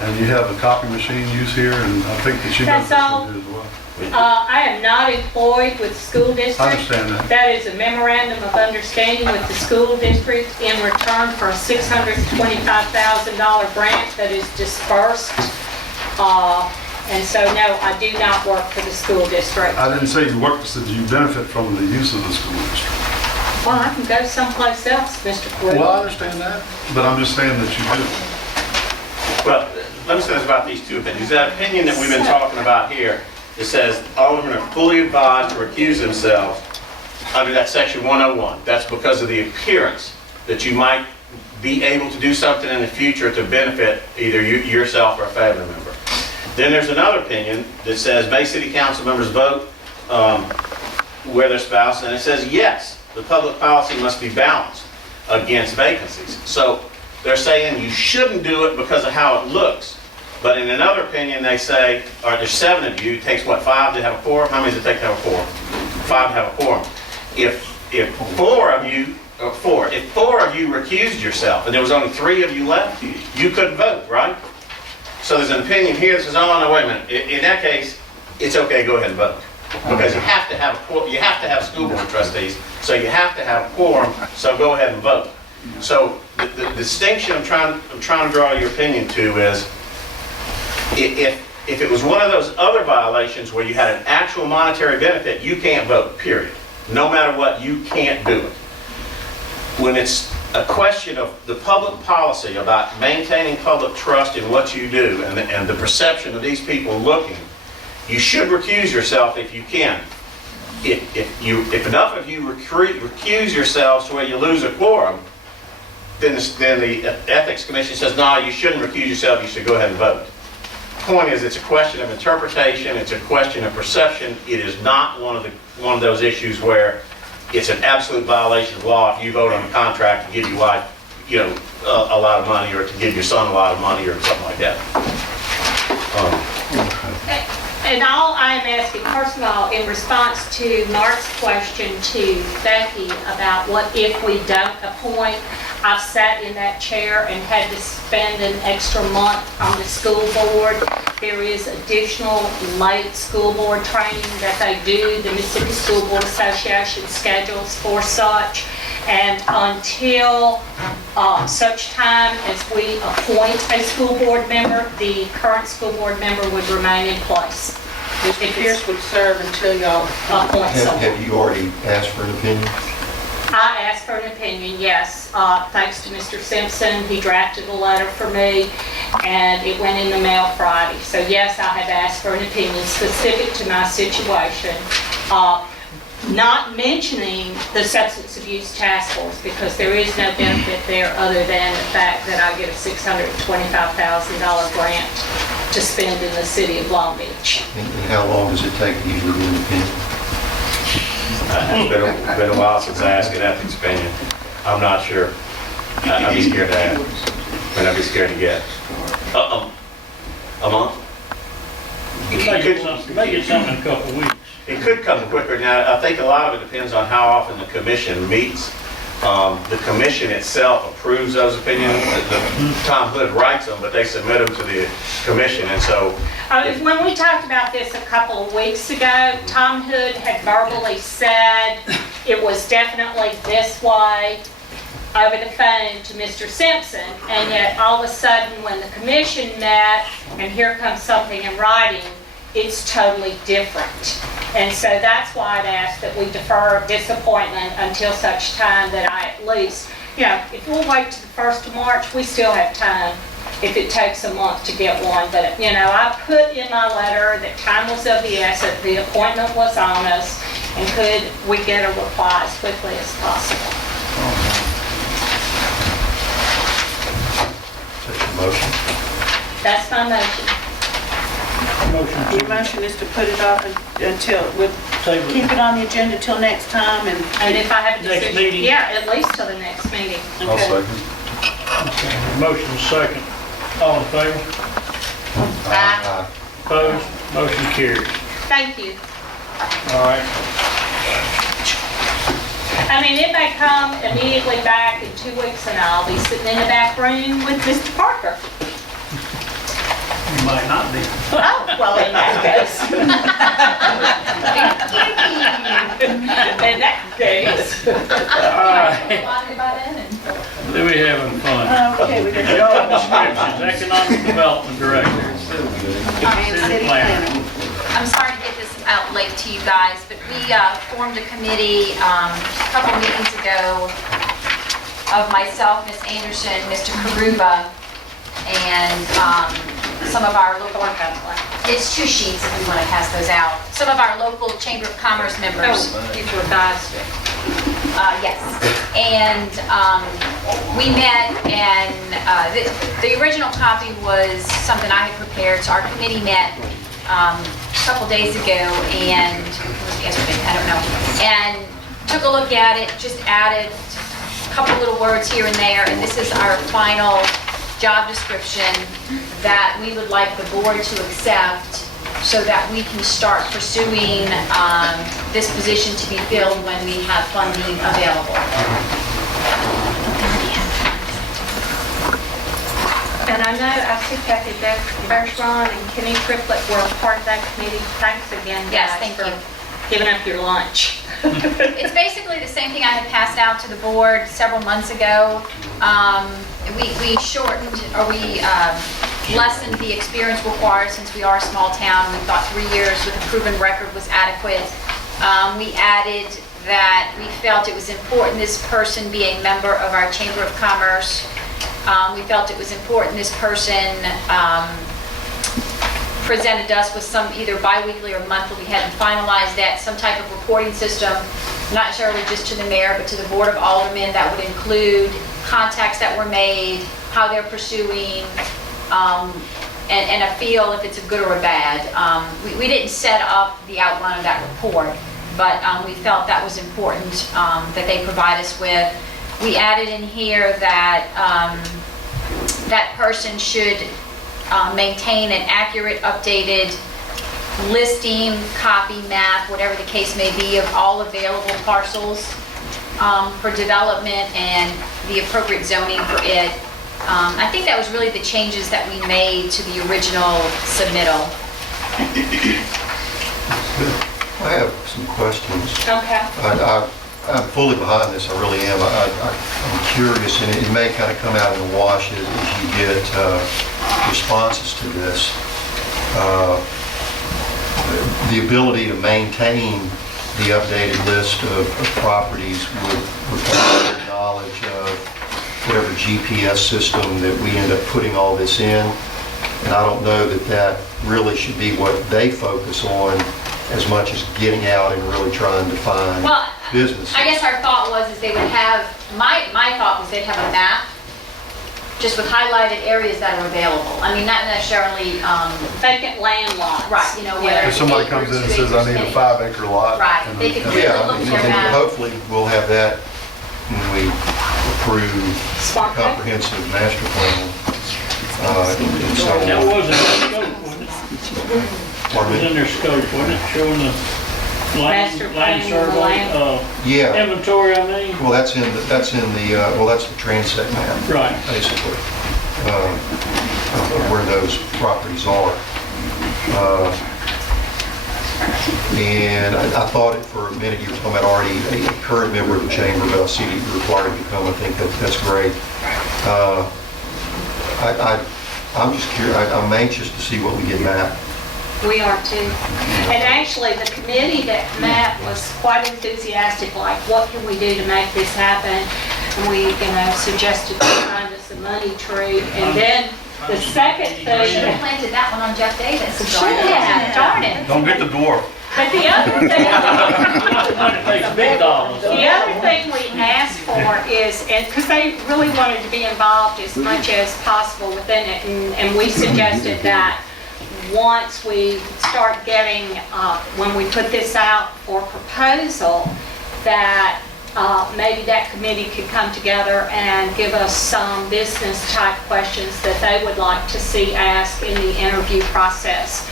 And you have a copy machine used here, and I think that you know That's this all. one as well. I am not employed with the school district. I understand that. That is a memorandum of understanding with the school district in return for a $625,000 grant that is dispersed. And so, no, I do not work for the school district. I didn't say you work, I said you benefit from the use of the school district. Well, I can go someplace else, Mr. Pruitt. Well, I understand that, but I'm just saying that you do. Well, let me say this about these two opinions. That opinion that we've been talking about here, it says Aldermen are fully advised to recuse themselves under that section 101. That's because of the appearance that you might be able to do something in the future to benefit either yourself or a family member. Then there's another opinion that says Bay City Council members vote where their spouse, and it says yes, the public policy must be balanced against vacancies. So they're saying you shouldn't do it because of how it looks. But in another opinion, they say, or there's 7 of you, it takes what, 5 to have a quorum? How many does it take to have a quorum? 5 to have a quorum. If 4 of you recused yourself and there was only 3 of you left, you couldn't vote, right? So there's an opinion here that says, oh, no, wait a minute. In that case, it's okay, go ahead and vote. Because you have to have school board trustees, so you have to have a quorum, so go ahead and vote. So the distinction I'm trying to draw your opinion to is, if it was one of those other violations where you had an actual monetary benefit, you can't vote, period. No matter what, you can't do it. When it's a question of the public policy about maintaining public trust in what you do and the perception of these people looking, you should recuse yourself if you can. If enough of you recuse yourselves to where you lose a quorum, then the Ethics Commission says, no, you shouldn't recuse yourself, you should go ahead and vote. The point is, it's a question of interpretation, it's a question of perception. It is not one of those issues where it's an absolute violation of law if you vote on a contract to give your wife, a lot of money, or to give your son a lot of money, or something like that. And all I am asking, first of all, in response to Mark's question to Becky about what if we don't appoint, I've sat in that chair and had to spend an extra month on the school board. There is additional late school board training that they do. The Mississippi School Board Association schedules for such. And until such time as we appoint a school board member, the current school board member would remain in place. Mr. Pierce would serve until y'all Appoint someone. Have you already asked for an opinion? I asked for an opinion, yes. Thanks to Mr. Simpson, he drafted a letter for me, and it went in the mail Friday. So yes, I have asked for an opinion specific to my situation. Not mentioning the Substance Abuse Task Force, because there is no benefit there other than the fact that I get a $625,000 grant to spend in the city of Long Beach. And how long does it take to usually do an opinion? It's been a while since I asked an ethics opinion. I'm not sure. I'd be scared to ask, and I'd be scared to get. A month? Make it something in a couple of weeks. It could come quicker. Now, I think a lot of it depends on how often the commission meets. The commission itself approves those opinions. Tom Hood writes them, but they submit them to the commission, and so... When we talked about this a couple of weeks ago, Tom Hood had verbally said it was definitely this way over the phone to Mr. Simpson, and yet all of a sudden when the commission met, and here comes something in writing, it's totally different. And so that's why I'd ask that we defer disappointment until such time that I at least, if we'll wait to the 1st of March, we still have time if it takes a month to get one. But, I put in my letter that time was of the essence, the appointment was on us, and could we get a reply as quickly as possible? That's your motion. That's my motion. Your motion is to put it off until, keep it on the agenda till next time, and And if I have a Next decision, meeting. yeah, at least till the next meeting. I'll okay. second. Motion is second. All in favor? Aye. Opposed? Motion carries. Thank you. All right. It may come immediately back in 2 weeks and I'll be sitting in the back room with Mr. Parker. You might not be. Oh, well, in that case. In that case. All right, then we having fun. Okay, we got Job descriptions, Economic Development Director. City Planner. I'm sorry to get this out late to you guys, but we formed a committee a couple meetings ago of myself, Ms. Anderson, Mr. Karuba, and some of our local, it's 2 sheets if we want to pass those out. Some of our local Chamber of Commerce members. Oh, you revised it. Yes, and we met, and the original copy was something I had prepared, so our committee met a couple days ago, and it was yesterday, I don't know, and took a look at it, just added a couple little words here and there, and this is our final job description that we would like the board to accept so that we can start pursuing this position to be filled when we have funding available. And I know, I think that Deb Bergeron and Kenny Triplett were a part of that committee. Thanks again, Yes, guys, thank for you. giving up your lunch. It's basically the same thing I had passed out to the board several months ago. We shortened, or we lessened the experience required since we are a small town. We thought 3 years with a proven record was adequate. We added that we felt it was important this person be a member of our Chamber of Commerce. We felt it was important this person presented us with some either bi-weekly or monthly, we hadn't finalized that, some type of reporting system, not necessarily just to the mayor, but to the Board of Aldermen that would include contacts that were made, how they're pursuing, and a feel if it's a good or a bad. We didn't set up the outline of that report, but we felt that was important that they provide us with. We added in here that that person should maintain an accurate, updated listing, copy, map, whatever the case may be, of all available parcels for development and the appropriate zoning for it. I think that was really the changes that we made to the original submittal. I have some questions. Okay. I'm fully behind this, I really am. I'm curious, and it may kind of come out in the wash as you get responses to this. The ability to maintain the updated list of properties would require knowledge of whatever GPS system that we end up putting all this in. And I don't know that that really should be what they focus on as much as getting out and really trying to find Well, business. I guess our thought was is they would have, my thought was they'd have a map just with highlighted areas that are available. I mean, not necessarily, Vacant land lots. right, you know, whether If it's somebody acres, comes in and 2 says, I acres, need a any." 5-acre lot. Right, and they could then- really Yeah, look at and their then map. hopefully we'll have that when we approve Smart. comprehensive master plan. And so, That was in their scope, wasn't it? It pardon was me? in their scope, wasn't it? Showing the Master land plan, survey, Yeah, inventory, I mean. well, that's the Transect map, Right. basically, of where those properties are. And I thought it for a minute, you were talking about already a current member of the chamber, but I see that you're required to become, I think that's great. I'm just curious, I'm anxious to see what we get back. We are too. And actually, the committee that met was quite enthusiastic, like, what can we do to make this happen? And we, suggested find us a money tree. And then the second Should have thing, planted that one on Jeff Davis. should have, darn it. Don't get the dwarf. But the other thing, It takes big dollars. the other thing we asked for is, and because they really wanted to be involved as much as possible within it, and we suggested that once we start getting, when we put this out for proposal, that maybe that committee could come together and give us some business type questions that they would like to see asked in the interview process.